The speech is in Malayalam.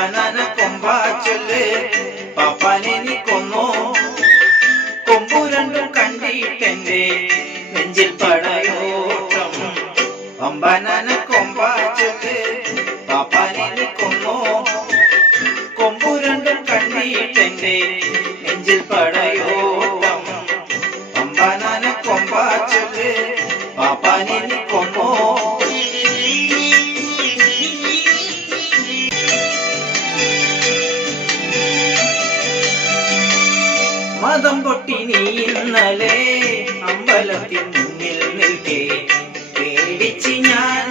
പമ്പനാന കൊമ്പാച്ചൊല്ല് പാപ്പാനെ നീ കൊന്നോ കൊമ്പു രണ്ടും കണ്ടിട്ടെന്റെ നെഞ്ചിൽ പടയോട്ടം പമ്പനാന കൊമ്പാച്ചൊല്ല് പാപ്പാനെ നീ കൊന്നോ കൊമ്പു രണ്ടും കണ്ടിട്ടെന്റെ നെഞ്ചിൽ പടയോട്ടം പമ്പനാന കൊമ്പാച്ചൊല്ല് പാപ്പാനെ നീ കൊന്നോ മതം പൊട്ടി നീ ഇന്നലെ അമ്പലത്തിൽ മുന്നിൽ നിൽക്കേ പേടിച്ച് ഞാൻ